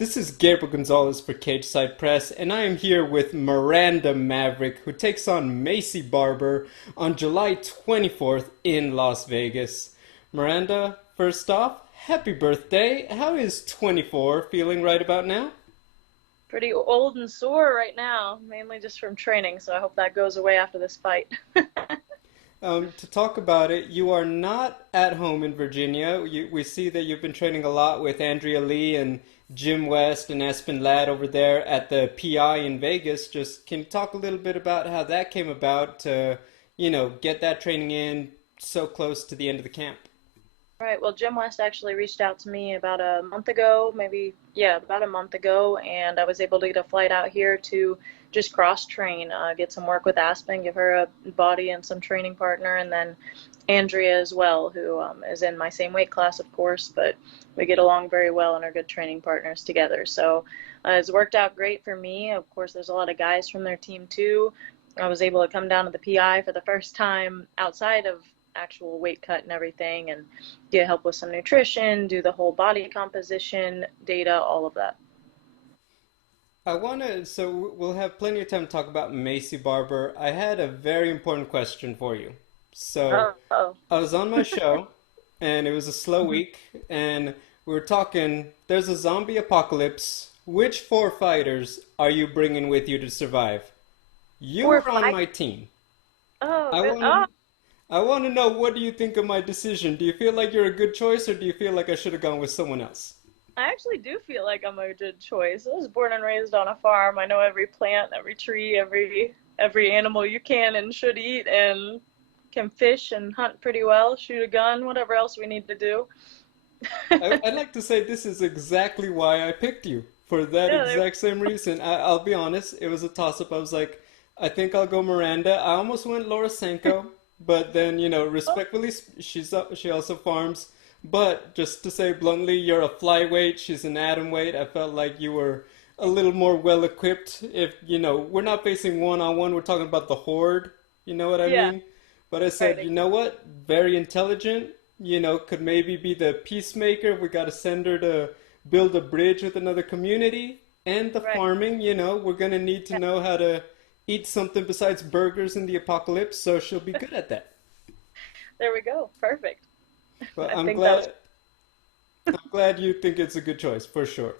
This is Gabriel Gonzalez for Cage Side Press, and I am here with Miranda Maverick, who takes on Maycee Barber on July 24th in Las Vegas. Miranda, first off, happy birthday. How is 24 feeling right about now? Pretty old and sore right now, mainly just from training, so I hope that goes away after this fight. To talk about it, you are not at home in Virginia. We see that you've been training a lot with Andrea Lee and Jim West and Aspen Ladd over there at the PI in Vegas. Just can you talk a little bit about how that came about to, get that training in so close to the end of the camp? Right, well, Jim West actually reached out to me about a month ago, maybe, yeah, about a month ago, and I was able to get a flight out here to just cross train, get some work with Aspen, give her a body and some training partner, and then Andrea as well, who is in my same weight class, of course, but we get along very well and are good training partners together. So it's worked out great for me. Of course, there's a lot of guys from their team too. I was able to come down to the PI for the first time outside of actual weight cut and everything and get help with some nutrition, do the whole body composition, data, all of that. So we'll have plenty of time to talk about Maycee Barber. I had a very important question for you. So Oh, oh. I was on my show, and it was a slow week, and we were talking. There's a zombie apocalypse. Which four fighters are you bringing with you to survive? You Four, were on five. my team. Oh, I really? Oh, want to. I want to know, what do you think of my decision? Do you feel like you're a good choice, or do you feel like I should have gone with someone else? I actually do feel like I'm a good choice. I was born and raised on a farm. I know every plant, every tree, every animal you can and should eat, and can fish and hunt pretty well, shoot a gun, whatever else we need to do. I'd like to say this is exactly why I picked you, for that Yeah, exact same reason. I'll be honest, it was a toss-up. I was like, I think I'll go Miranda. I almost went Laura Senko, but then, respectfully, she also farms. But just to say bluntly, you're a flyweight, she's an atom weight. I felt like you were a little more well equipped. If, we're not facing one-on-one, we're talking about the horde, you know what I yeah, mean? But I said, right, you know what? Very intelligent, could maybe be the peacemaker. We got to send her to build a bridge with another community. And the right. farming, we're going to need to Yeah, know how to eat something besides burgers in the apocalypse, so she'll be good at that. there we go. Perfect. But I I'm think that was. glad you think it's a good choice for sure.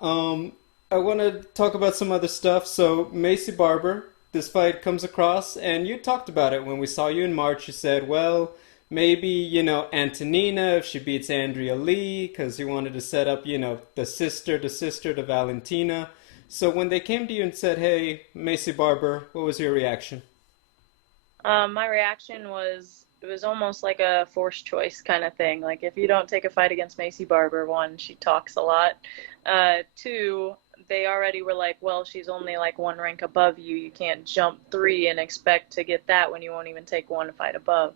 Um, I want to talk about some other stuff. So Maycee Barber, this fight comes across, and you talked about it when we saw you in March. You said, well, maybe Antonina if she beats Andrea Lee, because you wanted to set up the sister to Valentina. So when they came to you and said, hey, Maycee Barber, what was your reaction? My reaction was it was almost like a forced choice kind of thing. Like if you don't take a fight against Maycee Barber, one, she talks a lot. Two, they already were like, well, she's only like one rank above you. You can't jump three and expect to get that when you won't even take one fight above.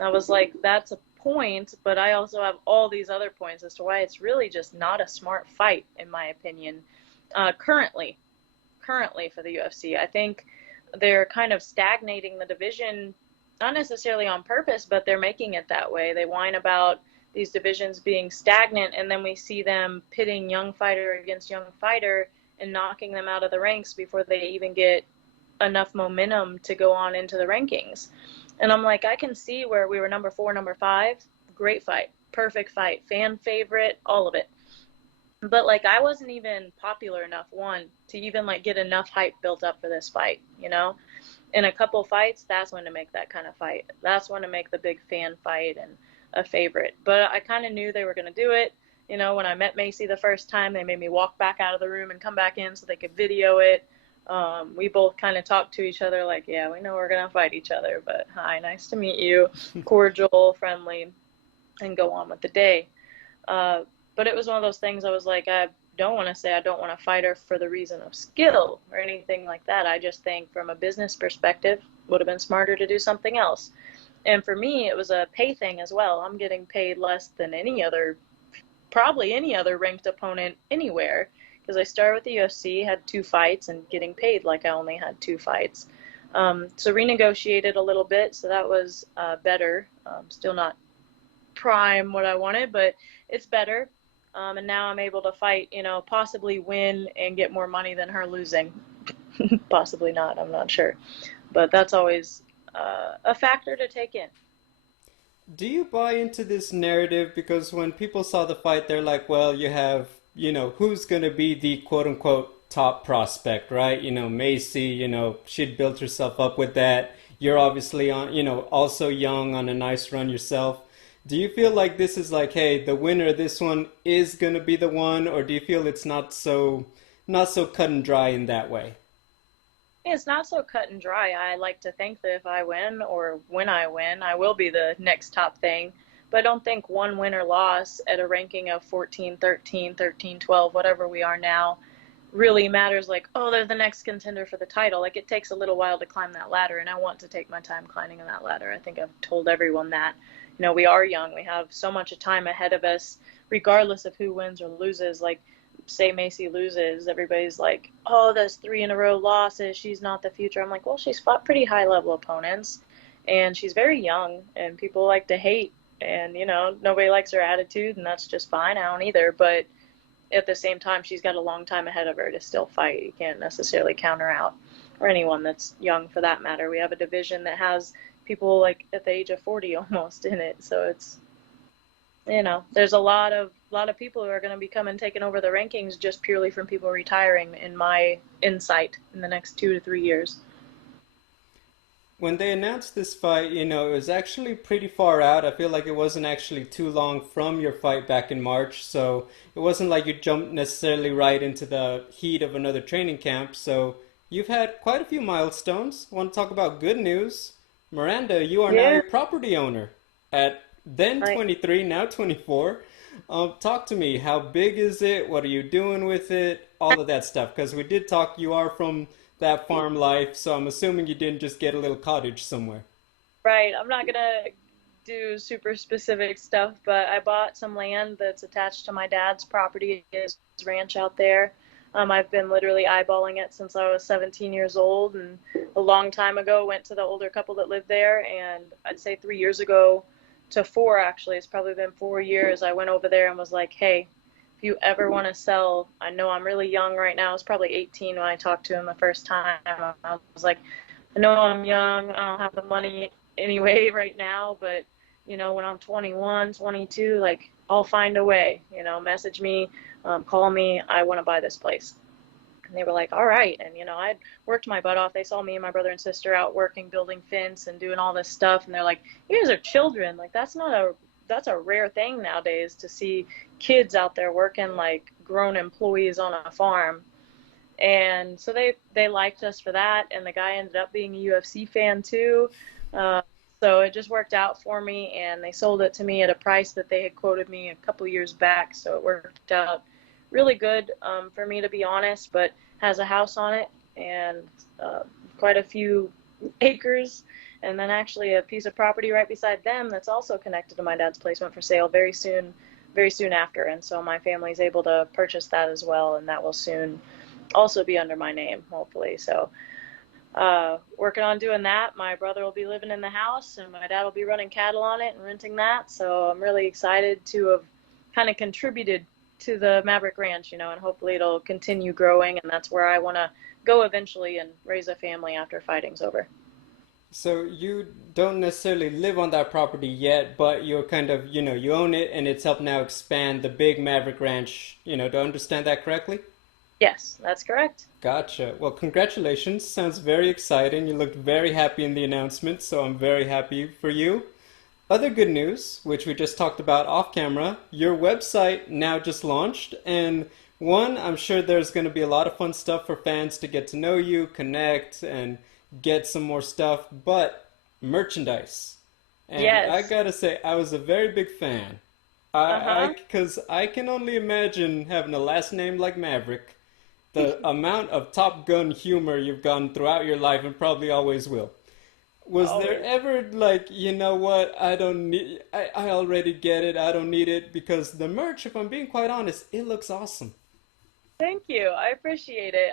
I was like, that's a point, but I also have all these other points as to why it's really just not a smart fight, in my opinion. Currently, for the UFC. I think they're kind of stagnating the division, not necessarily on purpose, but they're making it that way. They whine about these divisions being stagnant, and then we see them pitting young fighter against young fighter and knocking them out of the ranks before they even get enough momentum to go on into the rankings. And I'm like, I can see where we were number four, number five. Great fight, perfect fight, fan favorite, all of it. But like I wasn't even popular enough, one, to even like get enough hype built up for this fight, you know? In a couple fights, that's when to make that kind of fight. That's when to make the big fan fight and a favorite. But I kind of knew they were going to do it. You know, when I met Maycee the first time, they made me walk back out of the room and come back in so they could video it. We both kind of talked to each other like, yeah, we know we're going to fight each other, but hi, nice to meet you. Cordial, friendly, and go on with the day. Uh, but it was one of those things I was like, I don't want to say I don't want to fight her for the reason of skill or anything like that. I just think from a business perspective, would have been smarter to do something else. And for me, it was a pay thing as well. I'm getting paid less than any other, probably any other ranked opponent anywhere because I started with the UFC, had two fights, and getting paid like I only had two fights. So renegotiated a little bit, so that was better. Still not prime what I wanted, but it's better. And now I'm able to fight, possibly win and get more money than her losing. Possibly not, I'm not sure. But that's always a factor to take in. Do you buy into this narrative? Because when people saw the fight, they're like, well, you have, who's going to be the quote unquote top prospect, right? Maycee, she'd built herself up with that. You're obviously on, also young on a nice run yourself. Do you feel like this is like, hey, the winner of this one is going to be the one, or do you feel it's not so cut and dry in that way? It's not so cut and dry. I like to think that if I win or when I win, I will be the next top thing. But I don't think one win or loss at a ranking of 14, 13, 13, 12, whatever we are now, really matters. Like, oh, they're the next contender for the title. Like, it takes a little while to climb that ladder, and I want to take my time climbing that ladder. I think I've told everyone that. We are young. We have so much time ahead of us, regardless of who wins or loses. Like, say Maycee loses, everybody's like, oh, that's three in a row losses. She's not the future. I'm like, well, she's fought pretty high level opponents, and she's very young, and people like to hate, and nobody likes her attitude, and that's just fine. I don't either, but at the same time, she's got a long time ahead of her to still fight. You can't necessarily count her out, or anyone that's young for that matter. We have a division that has people like at the age of 40 almost in it, so it's there's a lot of people who are going to be coming taking over the rankings just purely from people retiring, in my insight, in the next 2 to 3 years. When they announced this fight, it was actually pretty far out. I feel like it wasn't actually too long from your fight back in March, so it wasn't like you jumped necessarily right into the heat of another training camp. So you've had quite a few milestones. Want to talk about good news? Miranda, you are now a Yeah, property owner at then I 23, now 24. Talk to me. How big is it? What are you doing with it? All of that stuff. Because we did talk, you are from that farm life, so I'm assuming you didn't just get a little cottage somewhere. right. I'm not gonna do super specific stuff, but I bought some land that's attached to my dad's property, his ranch out there. I've been literally eyeballing it since I was 17 years old, and a long time ago went to the older couple that lived there, and I'd say 3 years ago to four, actually, it's probably been 4 years, I went over there and was like, hey, if you ever want to sell, I know I'm really young right now. I was probably 18 when I talked to him the first time. I was like, I know I'm young. I don't have the money anyway right now, but when I'm 21, 22, like I'll find a way. Message me, call me. I want to buy this place. And they were like, all right. And I'd worked my butt off. They saw me and my brother and sister out working, building fence and doing all this stuff. And they're like, you guys are children. Like that's a rare thing nowadays to see kids out there working like grown employees on a farm. And so they liked us for that, and the guy ended up being a UFC fan too. Uh, so it just worked out for me, and they sold it to me at a price that they had quoted me a couple years back. So it worked out really good, for me, to be honest. But has a house on it, and uh, quite a few acres, and then actually a piece of property right beside them that's also connected to my dad's place went for sale very soon after, and so my family's able to purchase that as well, and that will soon also be under my name, hopefully. So, working on doing that. My brother will be living in the house, and my dad will be running cattle on it and renting that. So I'm really excited to have kind of contributed to the Maverick Ranch, and hopefully it'll continue growing, and that's where I want to go eventually and raise a family after fighting's over. So you don't necessarily live on that property yet, but you're kind of, you own it and it's helped now expand the big Maverick Ranch, do I understand that correctly? Yes, that's correct. Gotcha. Well, congratulations. Sounds very exciting. You looked very happy in the announcement, so I'm very happy for you. Other good news, which we just talked about off camera, your website now just launched, and one, I'm sure there's going to be a lot of fun stuff for fans to get to know you, connect, and get some more stuff, but merchandise. And I Yes. gotta say, I was a very big fan. Uh huh. Because I can only imagine having a last name like Maverick, the amount of Top Gun humor you've gotten throughout your life and probably always will. Was there Always. ever like, you know what, I don't need, I already get it, I don't need it, because the merch, if I'm being quite honest, it looks awesome. Thank you. I appreciate it.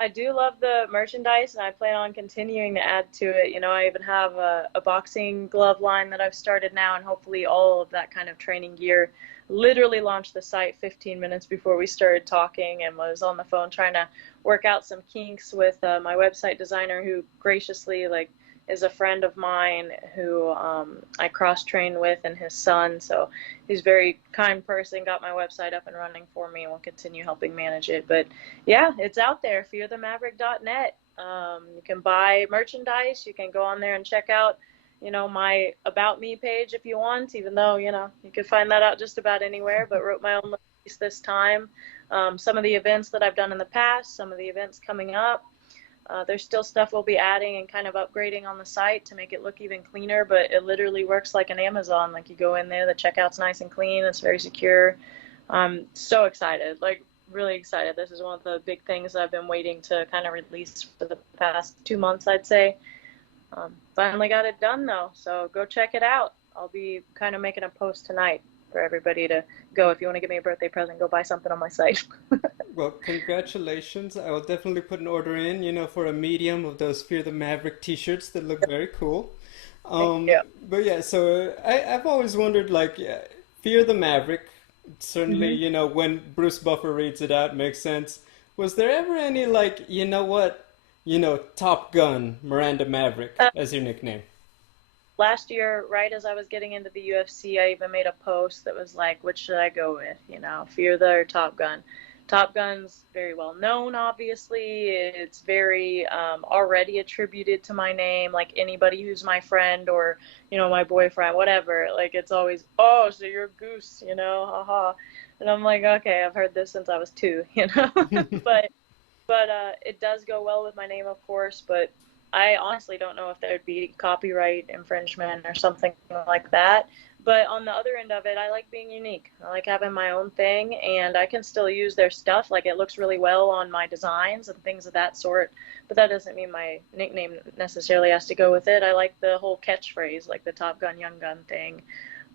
I do love the merchandise, and I plan on continuing to add to it. I even have a boxing glove line that I've started now, and hopefully all of that kind of training gear literally launched the site 15 minutes before we started talking and was on the phone trying to work out some kinks with my website designer who graciously like is a friend of mine who I cross train with and his son. So he's a very kind person, got my website up and running for me and will continue helping manage it. But yeah, it's out there, fearthemaverick.net. You can buy merchandise. You can go on there and check out, my About Me page if you want, even though, you could find that out just about anywhere, but wrote my own piece this time. Some of the events that I've done in the past, some of the events coming up. There's still stuff we'll be adding and kind of upgrading on the site to make it look even cleaner, but it literally works like an Amazon. Like you go in there, the checkout's nice and clean, it's very secure. I'm so excited, like really excited. This is one of the big things I've been waiting to kind of release for the past 2 months, I'd say. Finally got it done though, so go check it out. I'll be kind of making a post tonight for everybody to go. If you want to give me a birthday present, go buy something on my site. Well, congratulations. I will definitely put an order in, for a medium of those Fear the Maverick t-shirts that look very cool. Thank you. But yeah, so I've always wondered, like, yeah, Fear the Maverick, certainly, Hmm. when Bruce Buffer reads it out, makes sense. Was there ever any, like, Top Gun, Miranda Maverick as your nickname? Last year, right as I was getting into the UFC, I even made a post that was like, which should I go with? Fear the or Top Gun? Top Gun's very well known, obviously. It's very already attributed to my name. Like anybody who's my friend or, my boyfriend, whatever, like it's always, oh, so you're a goose, haha. And I'm like, okay, I've heard this since I was two. But it does go well with my name, of course, but I honestly don't know if there'd be copyright infringement or something like that. But on the other end of it, I like being unique. I like having my own thing, and I can still use their stuff. Like it looks really well on my designs and things of that sort. But that doesn't mean my nickname necessarily has to go with it. I like the whole catchphrase, like the Top Gun, Young Gun thing,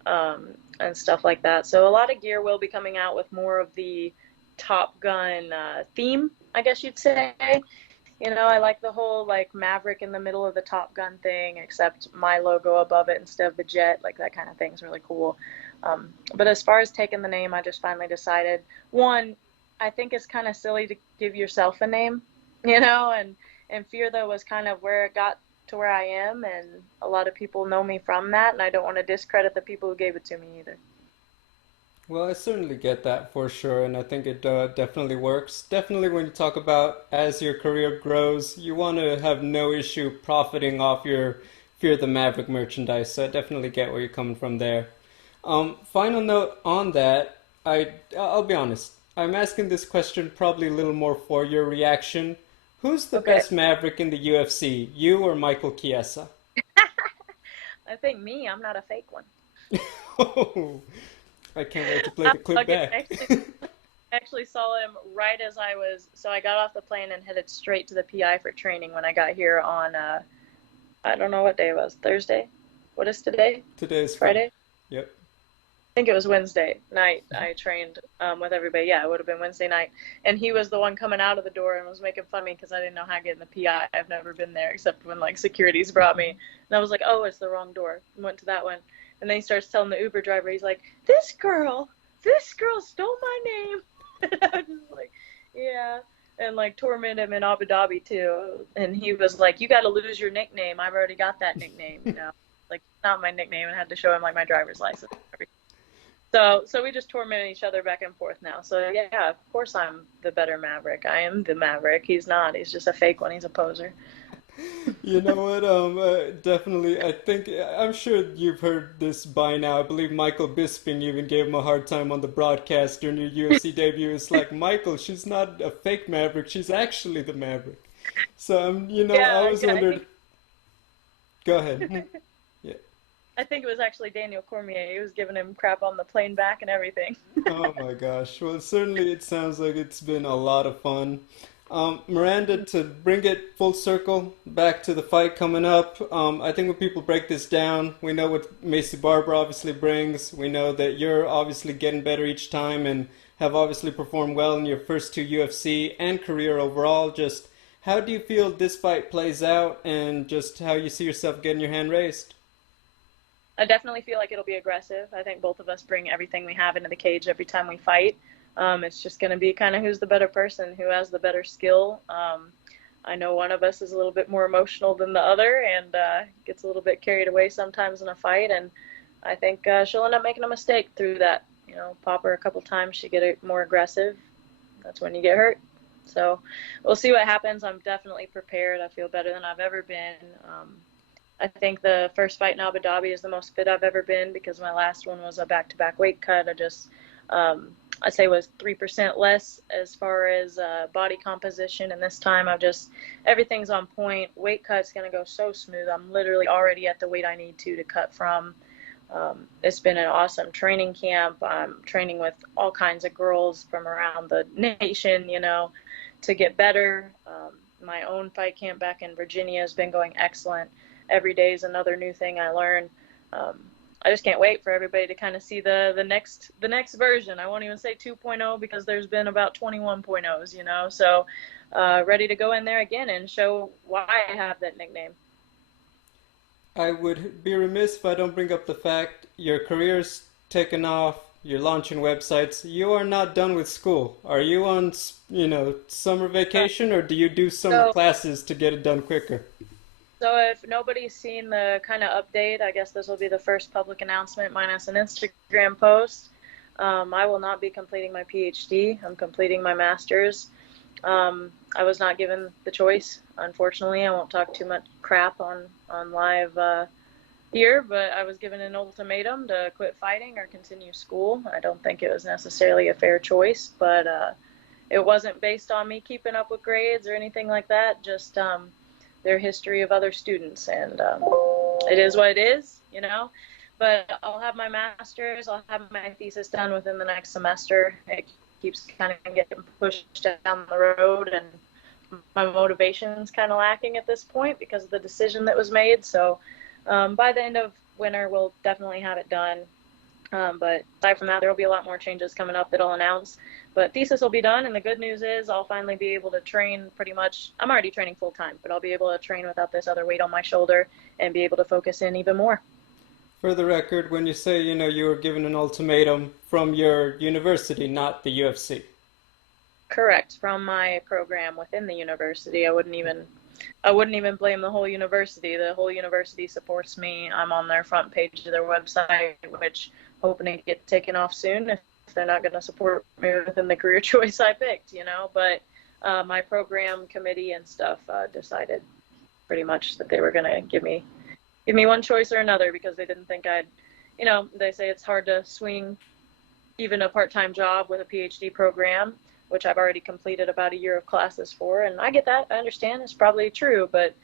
and stuff like that. So a lot of gear will be coming out with more of the Top Gun theme, I guess you'd say. I like the whole like Maverick in the middle of the Top Gun thing, except my logo above it instead of the jet. Like that kind of thing's really cool. But as far as taking the name, I just finally decided one, I think it's kind of silly to give yourself a name, and Fear though was kind of where it got to where I am, and a lot of people know me from that, and I don't want to discredit the people who gave it to me either. Well, I certainly get that for sure, and I think it definitely works. Definitely, when you talk about as your career grows, you want to have no issue profiting off your Fear the Maverick merchandise. So I definitely get where you're coming from there. Final note on that, I'll be honest. I'm asking this question probably a little more for your reaction. Who's the Okay. best Maverick in the UFC, you or Michael Chiesa? I think me, I'm not a fake one. I can't wait to play the clip Okay, back. I actually saw him right as so I got off the plane and headed straight to the PI for training when I got here on, I don't know what day it was, Thursday? What is today? Today's Friday. Friday? Yep. I think it was Wednesday night. I trained with everybody. Yeah, it would have been Wednesday night. And he was the one coming out of the door and was making fun of me because I didn't know how to get in the PI. I've never been there except when like security's brought me. And I was like, oh, it's the wrong door. And went to that one. And then he starts telling the Uber driver, he's like, this girl stole my name. And I was just like, yeah. And like torment him in Abu Dhabi too. And he was like, you got to lose your nickname. I've already got that nickname. Like it's not my nickname, and had to show him like my driver's license. So we just torment each other back and forth now. So yeah, of course I'm the better Maverick. I am the Maverick. He's not. He's just a fake one. He's a poser. You know what? Definitely. I'm sure you've heard this by now. I believe Michael Bisping even gave him a hard time on the broadcast during your UFC debut. It's like, Michael, she's not a fake Maverick. She's actually the Maverick. So, I Yeah, always yeah. wondered. Go ahead. Yeah. I think it was actually Daniel Cormier. He was giving him crap on the plane back and everything. Oh my gosh. Well, certainly it sounds like it's been a lot of fun. Miranda, to bring it full circle back to the fight coming up, I think when people break this down, we know what Maycee Barber obviously brings. We know that you're obviously getting better each time and have obviously performed well in your first two UFC and career overall. Just how do you feel this fight plays out and just how you see yourself getting your hand raised? I definitely feel like it'll be aggressive. I think both of us bring everything we have into the cage every time we fight. It's just going to be kind of who's the better person, who has the better skill. I know one of us is a little bit more emotional than the other and gets a little bit carried away sometimes in a fight. And I think she'll end up making a mistake through that. You know, pop her a couple times, she get more aggressive. That's when you get hurt. So we'll see what happens. I'm definitely prepared. I feel better than I've ever been. I think the first fight in Abu Dhabi is the most fit I've ever been because my last one was a back-to-back weight cut. I say was 3% less as far as body composition, and this time everything's on point. Weight cut's gonna go so smooth. I'm literally already at the weight I need to cut from. It's been an awesome training camp. I'm training with all kinds of girls from around the nation, to get better. My own fight camp back in Virginia has been going excellent. Every day is another new thing I learn. I just can't wait for everybody to kind of see the next version. I won't even say 2.0 because there's been about 21.0s, So ready to go in there again and show why I have that nickname. I would be remiss if I don't bring up the fact your career's taken off, you're launching websites. You are not done with school. Are you on, summer vacation, or do you do summer So classes to get it done quicker? So if nobody's seen the kind of update, I guess this will be the first public announcement minus an Instagram post. I will not be completing my PhD. I'm completing my master's. I was not given the choice, unfortunately. I won't talk too much crap on live here, but I was given an ultimatum to quit fighting or continue school. I don't think it was necessarily a fair choice, but it wasn't based on me keeping up with grades or anything like that, just their history of other students, and it is what it is. But I'll have my master's, I'll have my thesis done within the next semester. It keeps kind of getting pushed down the road, and my motivation's kind of lacking at this point because of the decision that was made. So by the end of winter, we'll definitely have it done. But aside from that, there will be a lot more changes coming up that I'll announce. But thesis will be done, and the good news is I'll finally be able to train pretty much. I'm already training full time, but I'll be able to train without this other weight on my shoulder and be able to focus in even more. For the record, when you say, you were given an ultimatum from your university, not the UFC. Correct. From my program within the university, I wouldn't even blame the whole university. The whole university supports me. I'm on their front page of their website, which hoping to get taken off soon if they're not going to support me within the career choice I picked. But my program committee and stuff decided pretty much that they were going to give me one choice or another because they didn't think they say it's hard to swing even a part-time job with a PhD program, which I've already completed about a year of classes for. And I get that. I understand. It's probably true. But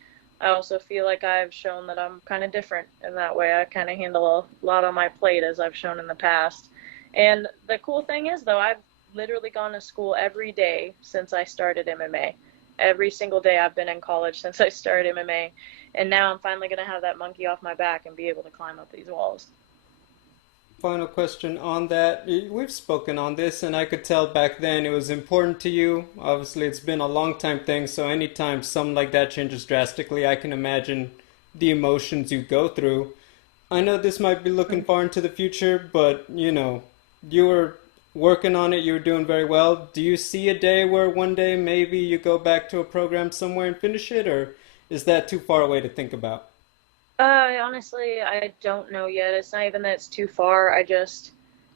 I also feel like I've shown that I'm kind of different in that way. I kind of handle a lot on my plate, as I've shown in the past. And the cool thing is, though, I've literally gone to school every day since I started MMA. Every single day I've been in college since I started MMA. And now I'm finally going to have that monkey off my back and be able to climb up these walls. Final question on that. We've spoken on this, and I could tell back then it was important to you. Obviously, it's been a long time thing, so anytime something like that changes drastically, I can imagine the emotions you go through. I know this might be looking far into the future, but you were working on it, you were doing very well. Do you see a day where one day maybe you go back to a program somewhere and finish it, or is that too far away to think about? Honestly, I don't know yet. It's not even that it's too far.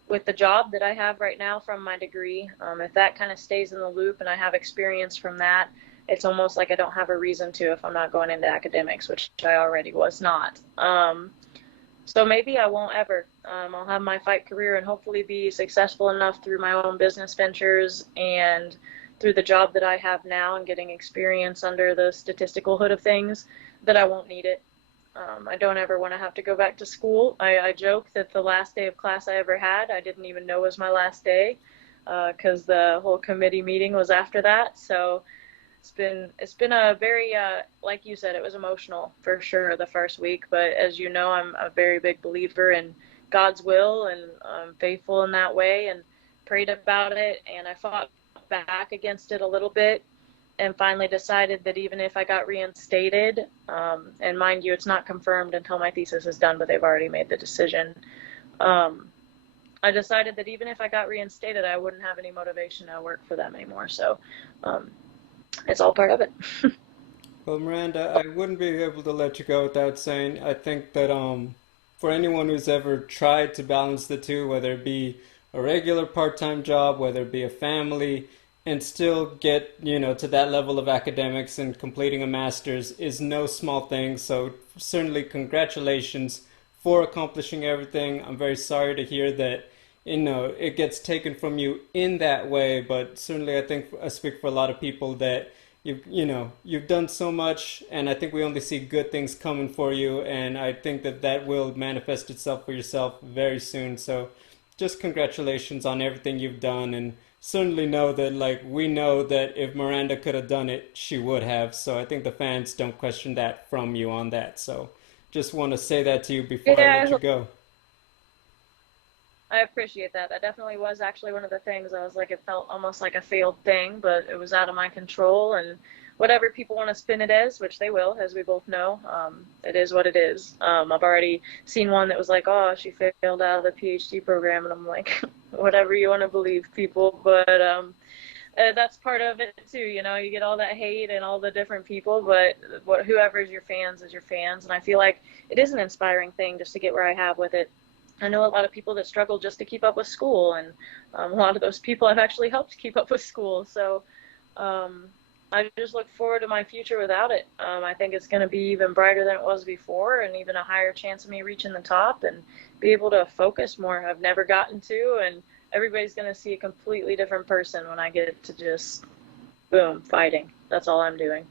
With the job that I have right now from my degree, if that kind of stays in the loop and I have experience from that, it's almost like I don't have a reason to if I'm not going into academics, which I already was not. So maybe I won't ever. I'll have my fight career and hopefully be successful enough through my own business ventures and through the job that I have now and getting experience under the statistical hood of things that I won't need it. I don't ever want to have to go back to school. I joke that the last day of class I ever had, I didn't even know was my last day because the whole committee meeting was after that. So it's been a very like you said, it was emotional for sure the first week. But as you know, I'm a very big believer in God's will, and I'm faithful in that way and prayed about it. And I fought back against it a little bit and finally decided that even if I got reinstated, and mind you, it's not confirmed until my thesis is done, but they've already made the decision. Um, I decided that even if I got reinstated, I wouldn't have any motivation to work for them anymore. So um, it's all part of it. Well, Miranda, I wouldn't be able to let you go without saying I think that for anyone who's ever tried to balance the two, whether it be a regular part-time job, whether it be a family, and still get, to that level of academics and completing a master's is no small thing. So certainly congratulations for accomplishing everything. I'm very sorry to hear that, it gets taken from you in that way, but certainly I think I speak for a lot of people that you've done so much, and I think we only see good things coming for you, and I think that that will manifest itself for yourself very soon. So just congratulations on everything you've done, and certainly know that, like, we know that if Miranda could have done it, she would have. So I think the fans don't question that from you on that. So just want to say that to you before I let Yeah, you go. I appreciate that. That definitely was actually one of the things. I was like, it felt almost like a failed thing, but it was out of my control. And whatever people want to spin it as, which they will, as we both know, it is what it is. I've already seen one that was like, oh, she failed out of the PhD program. And I'm like, whatever you want to believe, people. But that's part of it too. You get all that hate and all the different people, but whoever is your fans is your fans. And I feel like it is an inspiring thing just to get where I have with it. I know a lot of people that struggle just to keep up with school, and a lot of those people I've actually helped keep up with school. So um, I just look forward to my future without it. I think it's going to be even brighter than it was before, and even a higher chance of me reaching the top and be able to focus more. I've never gotten to, and everybody's going to see a completely different person when I get to just boom fighting. That's all I'm doing.